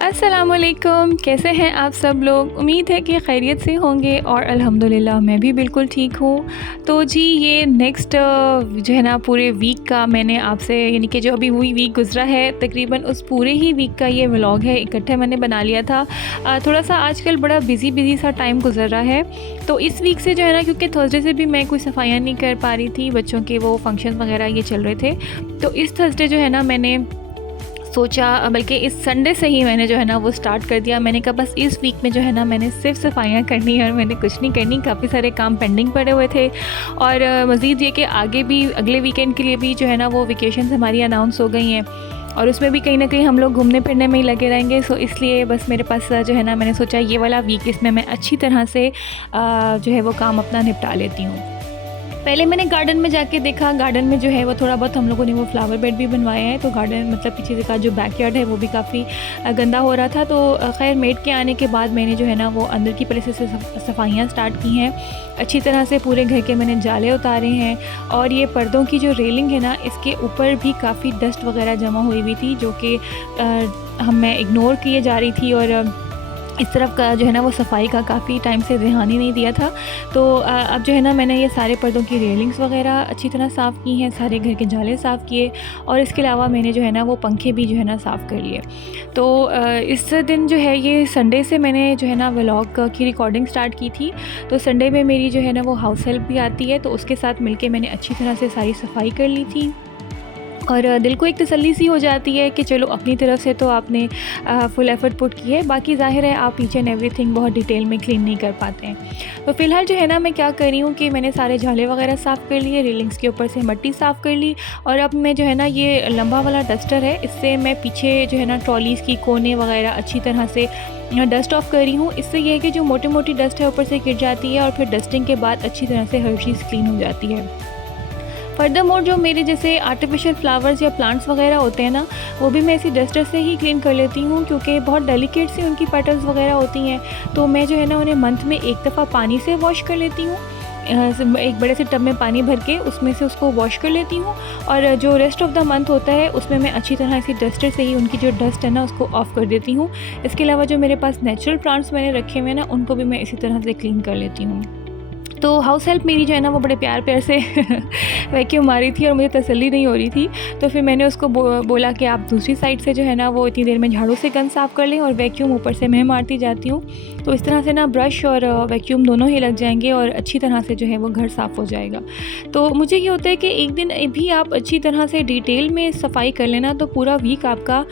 अस्सलामुअलैकुम, कैसे हैं आप सब लोग? उम्मीद है कि खैरियत से होंगे और अल्हम्दुलिल्लाह मैं भी बिल्कुल ठीक हूँ। तो जी ये नेक्स्ट जो है ना पूरे वीक का मैंने आपसे यानी कि जो अभी हुई वीक गुज़रा है तकरीबन उस पूरे ही वीक का ये व्लॉग है, इकट्ठे मैंने बना लिया था। थोड़ा-सा आजकल बड़ा बिज़ी सा टाइम गुज़र रहा है। तो इस वीक से जो है ना क्योंकि थर्सडे से भी मैं कोई सफाइयाँ नहीं कर पा रही थी, बच्चों के वो फंक्शन वग़ैरह ये चल रहे थे। तो इस थर्सडे जो है ना मैंने सोचा बल्कि इस संडे से ही मैंने जो है ना वो स्टार्ट कर दिया। मैंने कहा बस इस वीक में जो है ना मैंने सिर्फ सफाइयाँ करनी है और मैंने कुछ नहीं करनी। काफ़ी सारे काम पेंडिंग पड़े हुए थे और मज़ीद ये कि आगे भी अगले वीकेंड के लिए भी जो है ना वो वेकेशंस हमारी अनाउंस हो गई हैं और उसमें भी कहीं ना कहीं हम लोग घूमने फिरने में ही लगे रहेंगे। सो इसलिए बस मेरे पास जो है ना मैंने सोचा ये वाला वीक इसमें मैं अच्छी तरह से जो है वो काम अपना निपटा लेती हूँ। पहले मैंने गार्डन में जाके देखा, गार्डन में जो है वो थोड़ा बहुत हम लोगों ने वो फ्लावर बेड भी बनवाया है। तो गार्डन मतलब पीछे का जो बैकयार्ड है वो भी काफ़ी गंदा हो रहा था। तो खैर मेड के आने के बाद मैंने जो है ना वो अंदर की पहले से सफाइयाँ स्टार्ट की हैं। अच्छी तरह से पूरे घर के मैंने जाले उतारे हैं और ये पर्दों की जो रेलिंग है ना इसके ऊपर भी काफ़ी डस्ट वगैरह जमा हुई हुई थी जो कि मैं इग्नोर किए जा रही थी और इस तरफ का जो है ना वो सफाई का काफ़ी टाइम से ध्यान ही नहीं दिया था। तो अब जो है ना मैंने ये सारे पर्दों की रेलिंग्स वगैरह अच्छी तरह साफ़ की हैं, सारे घर के जाले साफ़ किए और इसके अलावा मैंने जो है ना वो पंखे भी जो है ना साफ़ कर लिए। तो इस दिन जो है ये संडे से मैंने जो है ना व्लॉग की रिकॉर्डिंग स्टार्ट की थी। तो संडे में मेरी जो है ना वो हाउस हेल्प भी आती है, तो उसके साथ मिलके मैंने अच्छी तरह से सारी सफाई कर ली थी और दिल को एक तसल्ली सी हो जाती है कि चलो अपनी तरफ से तो आपने फुल एफ़र्ट पुट की है। बाकी ज़ाहिर है आप ईच एंड एवरीथिंग बहुत डिटेल में क्लीन नहीं कर पाते हैं। तो फ़िलहाल जो है ना मैं क्या कर रही हूँ कि मैंने सारे जाले वगैरह साफ़ कर लिए, रेलिंग्स के ऊपर से मिट्टी साफ़ कर ली और अब मैं जो है ना ये लंबा वाला डस्टर है, इससे मैं पीछे जो है ना ट्रॉलीज़ की कोने वगैरह अच्छी तरह से डस्ट ऑफ़ कर रही हूँ। इससे ये है कि जो मोटी मोटी डस्ट है ऊपर से गिर जाती है और फिर डस्टिंग के बाद अच्छी तरह से हर चीज़ क्लीन हो जाती है। फर्दरमोर जो मेरे जैसे आर्टिफिशियल फ्लावर्स या प्लांट्स वगैरह होते हैं ना वो भी मैं इसी डस्टर से ही क्लीन कर लेती हूँ क्योंकि बहुत डेलिकेट सी उनकी पेटल्स वगैरह होती हैं। तो मैं जो है ना उन्हें मंथ में एक दफ़ा पानी से वॉश कर लेती हूँ। एक बड़े से टब में पानी भर के उसमें से उसको वॉश कर लेती हूँ और जो रेस्ट ऑफ द मंथ होता है उसमें मैं अच्छी तरह इसी डस्टर से ही उनकी जो डस्ट है ना उसको ऑफ़ कर देती हूँ। इसके अलावा जो मेरे पास नेचुरल प्लांट्स मैंने रखे हुए हैं ना उनको भी मैं इसी तरह से क्लीन कर लेती हूँ। तो हाउस हेल्प मेरी जो है ना वो बड़े प्यार से वैक्यूम मारी थी और मुझे तसल्ली नहीं हो रही थी। तो फिर मैंने उसको बोला कि आप दूसरी साइड से जो है ना वो इतनी देर में झाड़ू से गन साफ़ कर लें और वैक्यूम ऊपर से मैं मारती जाती हूँ। तो इस तरह से ना ब्रश और वैक्यूम दोनों ही लग जाएंगे और अच्छी तरह से जो है वो घर साफ़ हो जाएगा। तो मुझे ये होता है कि एक दिन भी आप अच्छी तरह से डिटेल में सफाई कर लेना तो पूरा वीक आपका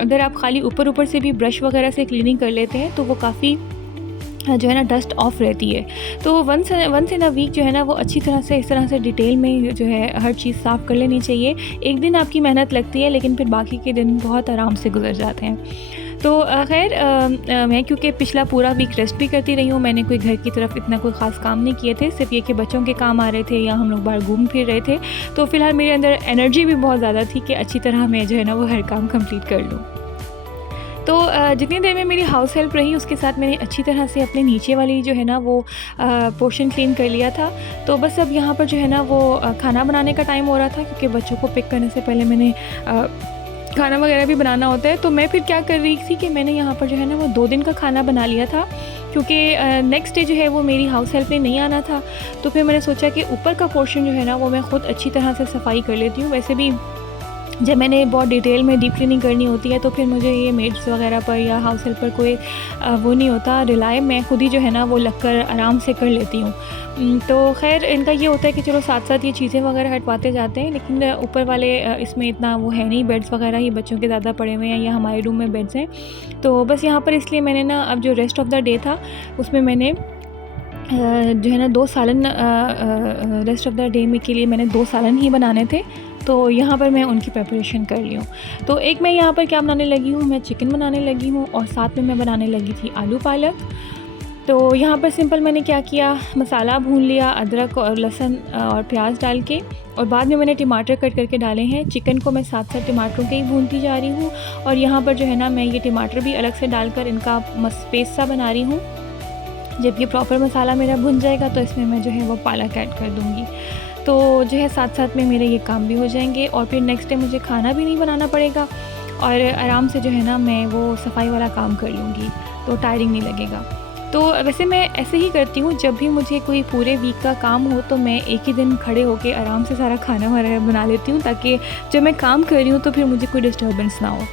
अगर आप खाली ऊपर से भी ब्रश वगैरह से क्लीनिंग कर लेते हैं तो वो काफ़ी जो है ना डस्ट ऑफ रहती है। तो वंस इन अ वीक जो है ना वो अच्छी तरह से इस तरह से डिटेल में जो है हर चीज़ साफ़ कर लेनी चाहिए। एक दिन आपकी मेहनत लगती है लेकिन फिर बाकी के दिन बहुत आराम से गुजर जाते हैं। तो खैर मैं क्योंकि पिछला पूरा वीक रेस्ट भी करती रही हूँ, मैंने कोई घर की तरफ इतना कोई ख़ास काम नहीं किए थे, सिर्फ ये कि बच्चों के काम आ रहे थे या हम लोग बाहर घूम फिर रहे थे। तो फ़िलहाल मेरे अंदर एनर्जी भी बहुत ज़्यादा थी कि अच्छी तरह मैं जो है ना वो हर काम कंप्लीट कर लूँ। तो जितनी देर में मेरी हाउस हेल्प रही उसके साथ मैंने अच्छी तरह से अपने नीचे वाली जो है ना वो पोर्शन क्लीन कर लिया था। तो बस अब यहाँ पर जो है ना वो खाना बनाने का टाइम हो रहा था क्योंकि बच्चों को पिक करने से पहले मैंने खाना वगैरह भी बनाना होता है। तो मैं फिर क्या कर रही थी कि मैंने यहाँ पर जो है ना वो 2 दिन का खाना बना लिया था क्योंकि नेक्स्ट डे जो है वो मेरी हाउस हेल्प ने नहीं आना था। तो फिर मैंने सोचा कि ऊपर का पोर्शन जो है ना वो मैं ख़ुद अच्छी तरह से सफाई कर लेती हूँ। वैसे भी जब मैंने बहुत डिटेल में डीप क्लीनिंग करनी होती है तो फिर मुझे ये मेड्स वगैरह पर या हाउस हेल्प पर कोई वो नहीं होता रिलाय, मैं खुद ही जो है ना वो लगकर आराम से कर लेती हूँ। तो खैर इनका ये होता है कि चलो साथ साथ ये चीज़ें वगैरह हटवाते जाते हैं लेकिन ऊपर वाले इसमें इतना वो है नहीं, बेड्स वगैरह ही बच्चों के ज़्यादा पड़े हुए हैं या हमारे रूम में बेड्स हैं। तो बस यहाँ पर इसलिए मैंने ना अब जो रेस्ट ऑफ द डे था उसमें मैंने जो है ना 2 सालन रेस्ट ऑफ द डे में के लिए मैंने 2 सालन ही बनाने थे। तो यहाँ पर मैं उनकी प्रिपरेशन कर ली हूँ। तो एक मैं यहाँ पर क्या बनाने लगी हूँ, मैं चिकन बनाने लगी हूँ और साथ में मैं बनाने लगी थी आलू पालक। तो यहाँ पर सिंपल मैंने क्या किया, मसाला भून लिया अदरक और लहसुन और प्याज डाल के और बाद में मैंने टमाटर कट करके डाले हैं। चिकन को मैं साथ साथ टमाटरों के ही भूनती जा रही हूँ और यहाँ पर जो है ना मैं ये टमाटर भी अलग से डालकर इनका पेस्ट सा बना रही हूँ। जब ये प्रॉपर मसाला मेरा भुन जाएगा तो इसमें मैं जो है वो पालक ऐड कर दूँगी। तो जो है साथ साथ में मेरे ये काम भी हो जाएंगे और फिर नेक्स्ट डे मुझे खाना भी नहीं बनाना पड़ेगा और आराम से जो है ना मैं वो सफाई वाला काम कर लूँगी, तो टायरिंग नहीं लगेगा। तो वैसे मैं ऐसे ही करती हूँ, जब भी मुझे कोई पूरे वीक का काम हो तो मैं एक ही दिन खड़े होके आराम से सारा खाना वाना बना लेती हूँ, ताकि जब मैं काम कर रही हूँ तो फिर मुझे कोई डिस्टर्बेंस ना हो।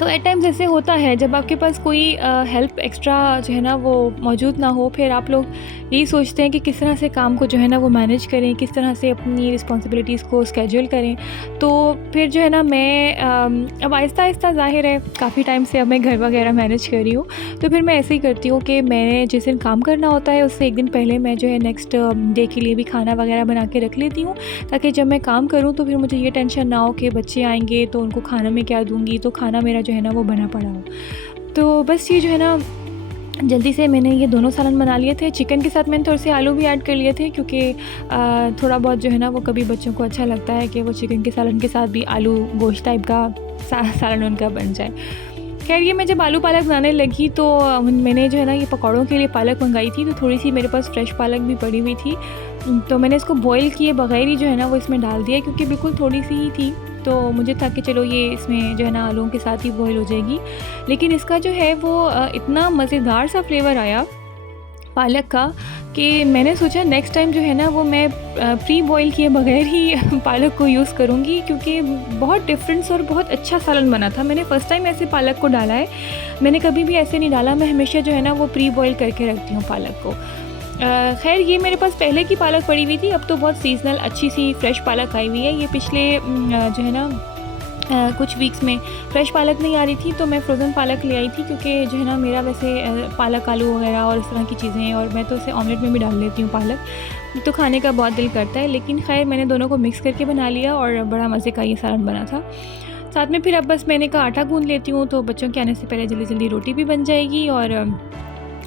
तो एट टाइम्स ऐसे होता है जब आपके पास कोई हेल्प एक्स्ट्रा जो है ना वो मौजूद ना हो, फिर आप लोग यही सोचते हैं कि किस तरह से काम को जो है ना वो मैनेज करें, किस तरह से अपनी रिस्पॉन्सिबिलिटीज़ को स्केड्यूल करें। तो फिर जो है ना मैं अब आहिस्ता आहिस्ता ज़ाहिर है काफ़ी टाइम से अब मैं घर वगैरह मैनेज कर रही हूँ, तो फिर मैं ऐसे ही करती हूँ कि मैंने जिस दिन काम करना होता है उससे एक दिन पहले मैं जो है नेक्स्ट डे के लिए भी खाना वगैरह बना के रख लेती हूँ, ताकि जब मैं काम करूँ तो फिर मुझे ये टेंशन ना हो कि बच्चे आएंगे तो उनको खाना में क्या दूँगी, तो खाना मेरा जो है ना वो बना पड़ा हो। तो बस ये जो है ना जल्दी से मैंने ये दोनों सालन बना लिए थे। चिकन के साथ मैंने थोड़े से आलू भी ऐड कर लिए थे, क्योंकि थोड़ा बहुत जो है ना वो कभी बच्चों को अच्छा लगता है कि वो चिकन के सालन के साथ भी आलू गोश्त टाइप का सालन उनका बन जाए। खैर ये मैं जब आलू पालक बनाने लगी तो मैंने जो है ना ये पकौड़ों के लिए पालक मंगाई थी, तो थोड़ी सी मेरे पास फ्रेश पालक भी पड़ी हुई थी, तो मैंने इसको बॉईल किए बगैर ही जो है ना वो इसमें डाल दिया, क्योंकि बिल्कुल थोड़ी सी ही थी, तो मुझे था कि चलो ये इसमें जो है ना आलूओं के साथ ही बॉईल हो जाएगी। लेकिन इसका जो है वो इतना मज़ेदार सा फ्लेवर आया पालक का कि मैंने सोचा नेक्स्ट टाइम जो है ना वो मैं प्री बॉईल किए बगैर ही पालक को यूज़ करूँगी, क्योंकि बहुत डिफरेंस और बहुत अच्छा सालन बना था। मैंने फ़र्स्ट टाइम ऐसे पालक को डाला है, मैंने कभी भी ऐसे नहीं डाला, मैं हमेशा जो है ना वो प्री बॉईल करके रखती हूँ पालक को। खैर ये मेरे पास पहले की पालक पड़ी हुई थी, अब तो बहुत सीजनल अच्छी सी फ्रेश पालक आई हुई है। ये पिछले जो है ना कुछ वीक्स में फ्रेश पालक नहीं आ रही थी, तो मैं फ्रोज़न पालक ले आई थी, क्योंकि जो है ना मेरा वैसे पालक आलू वगैरह और इस तरह की चीज़ें हैं, और मैं तो इसे ऑमलेट में भी डाल लेती हूँ पालक, तो खाने का बहुत दिल करता है। लेकिन खैर मैंने दोनों को मिक्स करके बना लिया और बड़ा मज़े का ये सालन बना था। साथ में फिर अब बस मैंने कहा आटा गूँध लेती हूँ, तो बच्चों के आने से पहले जल्दी जल्दी रोटी भी बन जाएगी और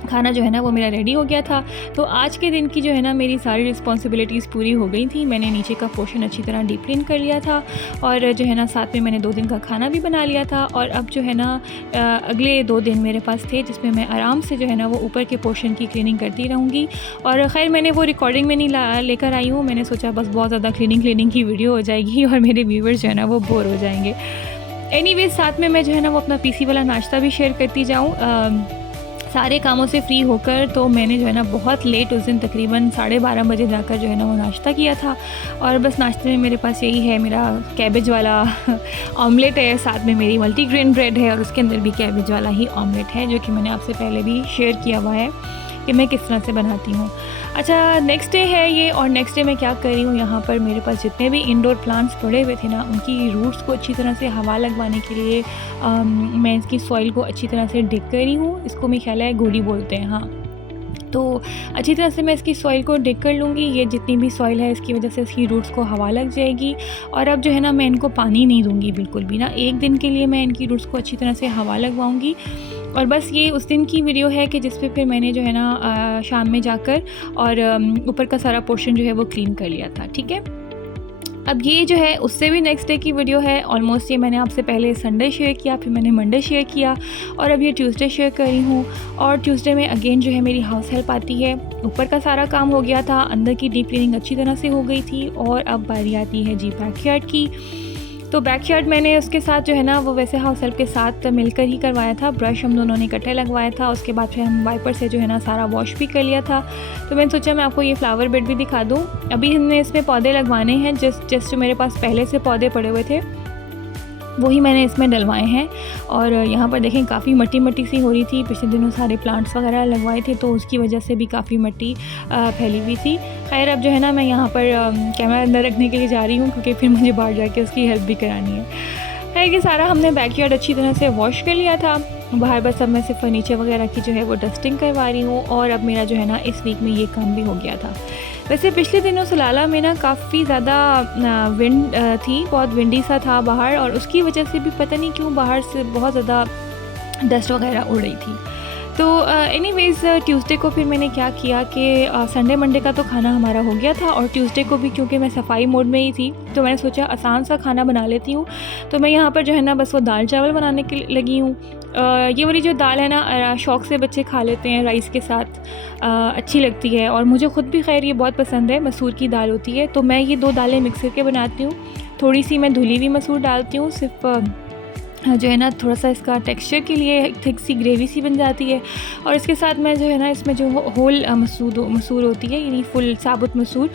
खाना जो है ना वो मेरा रेडी हो गया था। तो आज के दिन की जो है ना मेरी सारी रिस्पॉन्सिबिलिटीज़ पूरी हो गई थी। मैंने नीचे का पोर्शन अच्छी तरह डीप क्लीन कर लिया था, और जो है ना साथ में मैंने 2 दिन का खाना भी बना लिया था। और अब जो है ना अगले 2 दिन मेरे पास थे, जिसमें मैं आराम से जो है ना वो ऊपर के पोर्शन की क्लीनिंग करती रहूँगी। और ख़ैर मैंने वो रिकॉर्डिंग में नहीं लेकर आई हूँ, मैंने सोचा बस बहुत ज़्यादा क्लीनिंग की वीडियो हो जाएगी और मेरे व्यूवर्स जो है ना वो बोर हो जाएंगे। एनीवेज़ साथ में मैं जो है ना वो अपना पीसी वाला नाश्ता भी शेयर करती जाऊँ। सारे कामों से फ्री होकर तो मैंने जो है ना बहुत लेट उस दिन तकरीबन 12:30 बजे जाकर जो है ना वो नाश्ता किया था। और बस नाश्ते में मेरे पास यही है, मेरा कैबेज वाला ऑमलेट है, साथ में मेरी मल्टीग्रेन ब्रेड है, और उसके अंदर भी कैबेज वाला ही ऑमलेट है, जो कि मैंने आपसे पहले भी शेयर किया हुआ है कि मैं किस तरह से बनाती हूँ। अच्छा नेक्स्ट डे है ये, और नेक्स्ट डे मैं क्या कर रही हूँ, यहाँ पर मेरे पास जितने भी इंडोर प्लांट्स पड़े हुए थे ना, उनकी रूट्स को अच्छी तरह से हवा लगवाने के लिए मैं इसकी सॉइल को अच्छी तरह से डिग कर रही हूँ। इसको मेरे ख्याल है गोड़ी बोलते हैं, हाँ। तो अच्छी तरह से मैं इसकी सॉइल को डिग कर लूँगी। ये जितनी भी सॉइल है इसकी वजह से इसकी रूट्स को हवा लग जाएगी। और अब जो है ना मैं इनको पानी नहीं दूँगी बिल्कुल भी ना, 1 दिन के लिए मैं इनकी रूट्स को अच्छी तरह से हवा लगवाऊँगी। और बस ये उस दिन की वीडियो है कि जिस पे फिर मैंने जो है ना शाम में जाकर और ऊपर का सारा पोर्शन जो है वो क्लीन कर लिया था, ठीक है। अब ये जो है उससे भी नेक्स्ट डे की वीडियो है। ऑलमोस्ट ये मैंने आपसे पहले संडे शेयर किया, फिर मैंने मंडे शेयर किया, और अब ये ट्यूसडे शेयर कर रही हूँ। और ट्यूसडे में अगेन जो है मेरी हाउस हेल्प आती है। ऊपर का सारा काम हो गया था, अंदर की डीप क्लीनिंग अच्छी तरह से हो गई थी, और अब बारी आती है जी बैकयार्ड की। तो बैकयार्ड मैंने उसके साथ जो है ना वो वैसे हाउस हेल्प के साथ मिलकर ही करवाया था। ब्रश हम दोनों ने इकट्ठे लगवाया था, उसके बाद फिर हम वाइपर से जो है ना सारा वॉश भी कर लिया था। तो मैंने सोचा मैं आपको ये फ्लावर बेड भी दिखा दूँ। अभी हमने इसमें पौधे लगवाने हैं, जस्ट जो मेरे पास पहले से पौधे पड़े हुए थे वही मैंने इसमें डलवाए हैं। और यहाँ पर देखें काफ़ी मट्टी सी हो रही थी, पिछले दिनों सारे प्लांट्स वगैरह लगवाए थे, तो उसकी वजह से भी काफ़ी मट्टी फैली हुई थी। खैर अब जो है ना मैं यहाँ पर कैमरा अंदर रखने के लिए जा रही हूँ, क्योंकि फिर मुझे बाहर जाके उसकी हेल्प भी करानी है। खैर ये सारा हमने बैकयार्ड अच्छी तरह से वॉश कर लिया था। बाहर बस अब मैं सिर्फ फर्नीचर वगैरह की जो है वो डस्टिंग करवा रही हूँ, और अब मेरा जो है ना इस वीक में ये काम भी हो गया था। वैसे पिछले दिनों सलाला में ना काफ़ी ज़्यादा विंड थी, बहुत विंडी सा था बाहर, और उसकी वजह से भी पता नहीं क्यों बाहर से बहुत ज़्यादा डस्ट वगैरह उड़ रही थी। तो एनीवेज़ ट्यूसडे को फिर मैंने क्या किया कि संडे मंडे का तो खाना हमारा हो गया था, और ट्यूसडे को भी क्योंकि मैं सफाई मोड में ही थी, तो मैंने सोचा आसान सा खाना बना लेती हूँ। तो मैं यहाँ पर जो है ना बस वो दाल चावल बनाने के लगी हूँ। ये वाली जो दाल है ना शौक़ से बच्चे खा लेते हैं राइस के साथ, अच्छी लगती है, और मुझे ख़ुद भी खैर ये बहुत पसंद है। मसूर की दाल होती है, तो मैं ये 2 दालें मिक्स करके बनाती हूँ। थोड़ी सी मैं धुली हुई मसूर डालती हूँ, सिर्फ जो है ना थोड़ा-सा इसका टेक्सचर के लिए थिक सी ग्रेवी सी बन जाती है। और इसके साथ मैं जो है ना इसमें जो होल मसूर होती है, यानी फुल साबुत मसूर,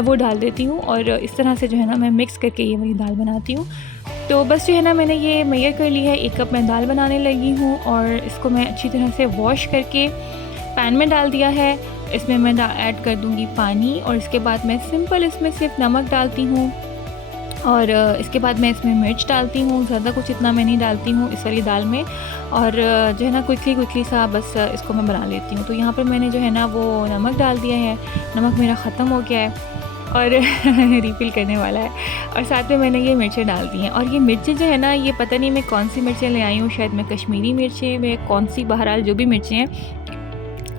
वो डाल देती हूँ और इस तरह से जो है ना मैं मिक्स करके ये वाली दाल बनाती हूँ। तो बस जो है ना मैंने ये मेजर कर ली है, 1 कप मैं दाल बनाने लगी हूँ और इसको मैं अच्छी तरह से वॉश करके पैन में डाल दिया है। इसमें मैं ऐड कर दूँगी पानी और इसके बाद मैं सिंपल इसमें सिर्फ नमक डालती हूँ और इसके बाद मैं इसमें मिर्च डालती हूँ। ज़्यादा कुछ इतना मैं नहीं डालती हूँ इस वाली दाल में। और जो है ना क्विकली सा बस इसको मैं बना लेती हूँ। तो यहाँ पर मैंने जो है ना वो नमक डाल दिया है, नमक मेरा ख़त्म हो गया है और रिफ़िल करने वाला है। और साथ में मैंने ये मिर्चें डाल दी हैं और ये मिर्चें जो है ना, ये पता नहीं मैं कौन सी मिर्चें ले आई हूँ, शायद मैं कश्मीरी मिर्चें, मैं कौन सी, बहरहाल जो भी मिर्चें हैं,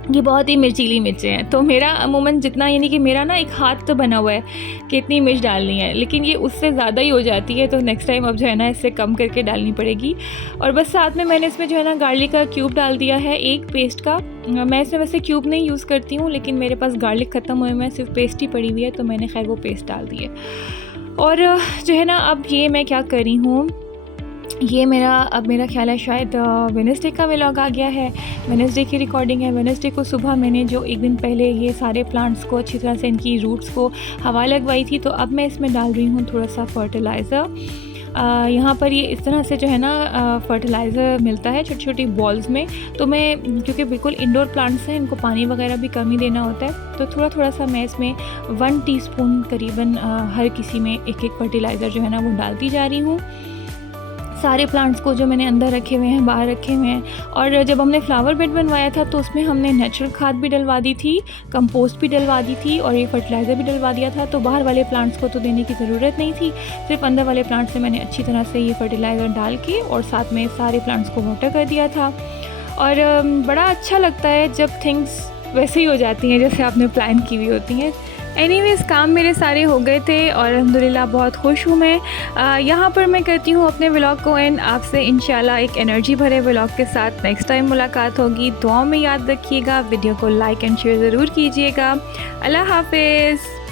ये बहुत ही मिर्चीली मिर्चें हैं। तो मेरा अमूमन जितना, यानी कि मेरा ना एक हाथ तो बना हुआ है कि इतनी मिर्च डालनी है, लेकिन ये उससे ज़्यादा ही हो जाती है। तो नेक्स्ट टाइम अब जो है ना इससे कम करके डालनी पड़ेगी। और बस साथ में मैंने इसमें जो है ना गार्लिक का क्यूब डाल दिया है, एक पेस्ट का। मैं इसमें वैसे क्यूब नहीं यूज़ करती हूँ, लेकिन मेरे पास गार्लिक ख़त्म हुए में सिर्फ पेस्ट ही पड़ी हुई है, तो मैंने खैर वो पेस्ट डाल दी है। और जो है ना अब ये मैं क्या कर रही हूँ, ये मेरा ख़्याल है शायद वेडनेसडे का व्लॉग आ गया है। वेडनेसडे की रिकॉर्डिंग है। वेडनेसडे को सुबह मैंने जो एक दिन पहले ये सारे प्लांट्स को अच्छी तरह से इनकी रूट्स को हवा लगवाई थी। तो अब मैं इसमें डाल रही हूँ थोड़ा सा फर्टिलाइज़र। यहाँ पर ये इस तरह से जो है ना फर्टिलाइज़र मिलता है छोटी छोटी बॉल्स में। तो मैं, क्योंकि बिल्कुल इंडोर प्लांट्स हैं, इनको पानी वगैरह भी कम ही देना होता है, तो थोड़ा सा मैं इसमें 1 टीस्पून करीबन हर किसी में एक फर्टिलाइज़र जो है ना वो डालती जा रही हूँ सारे प्लांट्स को, जो मैंने अंदर रखे हुए हैं, बाहर रखे हुए हैं। और जब हमने फ्लावर बेड बनवाया था तो उसमें हमने नेचुरल खाद भी डलवा दी थी, कंपोस्ट भी डलवा दी थी और ये फर्टिलाइज़र भी डलवा दिया था। तो बाहर वाले प्लांट्स को तो देने की ज़रूरत नहीं थी, सिर्फ अंदर वाले प्लांट्स से मैंने अच्छी तरह से ये फर्टिलाइज़र डाल के और साथ में सारे प्लांट्स को वाटर कर दिया था। और बड़ा अच्छा लगता है जब थिंग्स वैसे ही हो जाती हैं जैसे आपने प्लान की हुई होती हैं। एनीवेज़ काम मेरे सारे हो गए थे और अल्हम्दुलिल्लाह बहुत खुश हूँ मैं। यहाँ पर मैं करती हूँ अपने व्लॉग को एंड आपसे इंशाल्लाह एक एनर्जी भरे व्लॉग के साथ नेक्स्ट टाइम मुलाकात होगी। दुआ में याद रखिएगा, वीडियो को लाइक एंड शेयर ज़रूर कीजिएगा। अल्लाह हाफ़िज़।